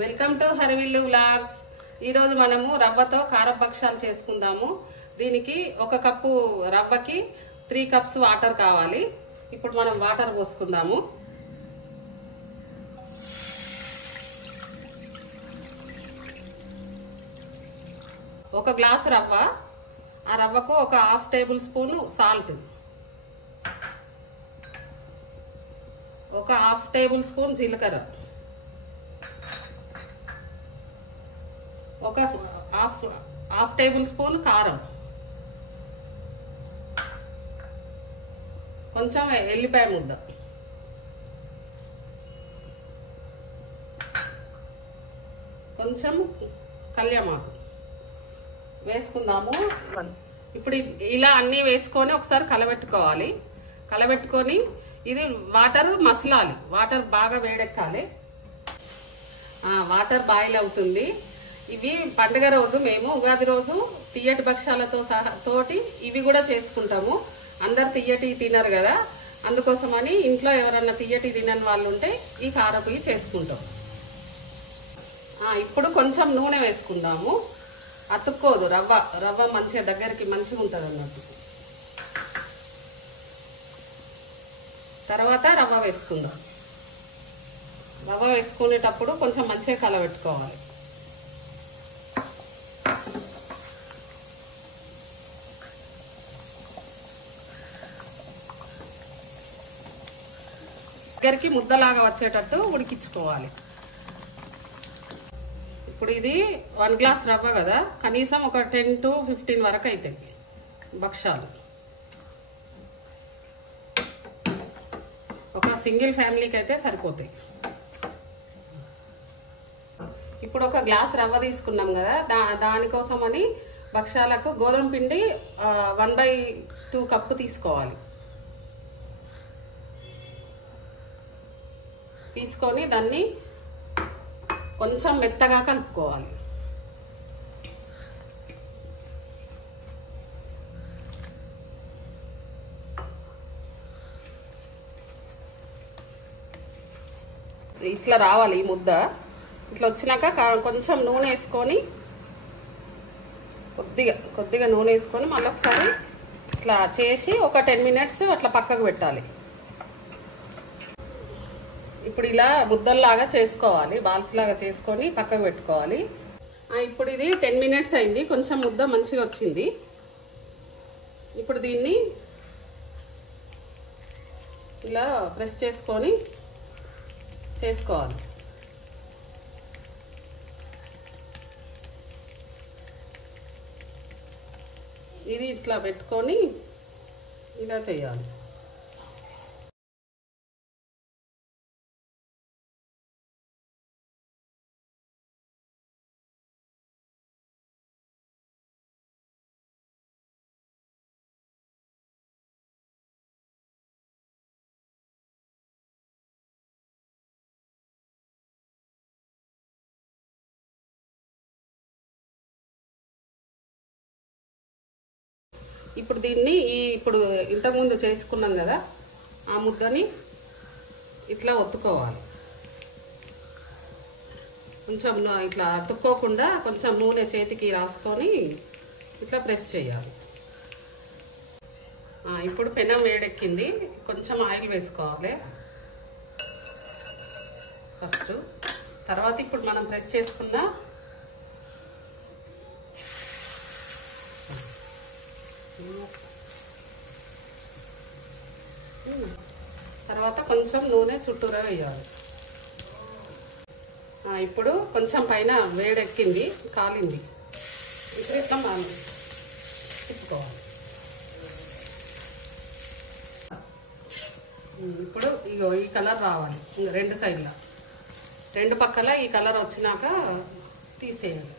Welcome to Harivillu vlogs. ఈరోజు మనము రవ్వతో కారపక్షాలు చేసుకుందాము. దీనికి ఒక కప్పు రవ్వకి 3 కప్స్ వాటర్ కావాలి. ఇప్పుడు మనం వాటర్ పోసుకుందాము. ఒక గ్లాసు రవ్వ, ఆ రవ్వకు ఒక 1/2 టేబుల్ స్పూన్ సాల్ట్, ఒక 1/2 టేబుల్ స్పూన్ జీలకర్ర, ఒక హాఫ్ టేబుల్ స్పూన్ కారం, కొంచెం ఎల్లిపాయ ముద్ద, కొంచెం కళ్యామాకు వేసుకుందాము. ఇప్పుడు ఇలా అన్నీ వేసుకొని ఒకసారి కలబెట్టుకోవాలి. కలబెట్టుకొని ఇది వాటర్ మసలాలి, వాటర్ బాగా వేడెక్కాలి. వాటర్ బాయిల్ అవుతుంది. ఇవి పండుగ రోజు మేము ఉగాది రోజు తియ్యటి భక్షాలతో తోటి ఇవి కూడా చేసుకుంటాము. అందరు తియ్యటి తినరు కదా, అందుకోసమని ఇంట్లో ఎవరన్నా తియ్యటి తినని వాళ్ళు ఉంటే ఈ కారపుయి చేసుకుంటాం. ఇప్పుడు కొంచెం నూనె వేసుకుందాము. అతుక్కోదు, రవ్వ మంచిగా దగ్గరికి మంచిగా ఉంటుంది అన్నట్టు. తర్వాత రవ్వ వేసుకుందాం. రవ్వ వేసుకునేటప్పుడు కొంచెం మంచిగా కలబెట్టుకోవాలి. దగ్గరికి ముద్దలాగా వచ్చేటట్టు ఉడికించుకోవాలి. ఇప్పుడు ఇది 1 గ్లాస్ రవ్వ కదా, కనీసం ఒక 10 to 15 వరకు అవుతాయి భక్షాలు. ఒక సింగిల్ ఫ్యామిలీకి అయితే సరిపోతాయి. ఇప్పుడు ఒక గ్లాస్ రవ్వ తీసుకున్నాం కదా, దానికోసం అని భక్షాలకు గోధుమ పిండి 1/2 కప్పు తీసుకోవాలి. తీసుకొని దాన్ని కొంచెం మెత్తగా కలుపుకోవాలి. ఇట్లా రావాలి ఈ ముద్ద. ఇట్లా వచ్చినాక కొంచెం నూనె వేసుకొని కొద్దిగా నూనె వేసుకొని మళ్ళీ ఒకసారి ఇట్లా చేసి ఒక 10 మినిట్స్ అట్లా పక్కకు పెట్టాలి. ఇప్పుడు ఇలా ముద్దల్లాగా చేసుకోవాలి, బాల్స్ లాగా చేసుకొని పక్కకు పెట్టుకోవాలి. ఇప్పుడు ఇది 10 మినిట్స్ అయింది, కొంచెం ముద్ద మంచిగా వచ్చింది. ఇప్పుడు దీన్ని ఇలా ప్రెస్ చేసుకొని చేసుకోవాలి. ఇది ఇట్లా పెట్టుకొని ఇలా చేయాలి. ఇప్పుడు దీన్ని ఇప్పుడు ఇంతకుముందు చేసుకున్నాం కదా, ఆ ముద్దని ఇట్లా ఒత్తుకోవాలి. కొంచెం ఇట్లా అతుక్కోకుండా కొంచెం నూనె చేతికి రాసుకొని ఇట్లా ప్రెస్ చేయాలి. ఇప్పుడు పెనం వేడెక్కింది, కొంచెం ఆయిల్ వేసుకోవాలి ఫస్ట్. తర్వాత ఇప్పుడు మనం ప్రెస్ చేసుకున్న తర్వాత కొంచెం నూనె చుట్టూరా వేయాలి. ఇప్పుడు కొంచెం పైన వేడెక్కింది, కాలింది. ఇప్పుడు ఇట్లా తిప్పుకోవాలి. ఇప్పుడు ఈ కలర్ రావాలి, 2 సైడ్ల 2 పక్కల ఈ కలర్ వచ్చినాక తీసేయాలి.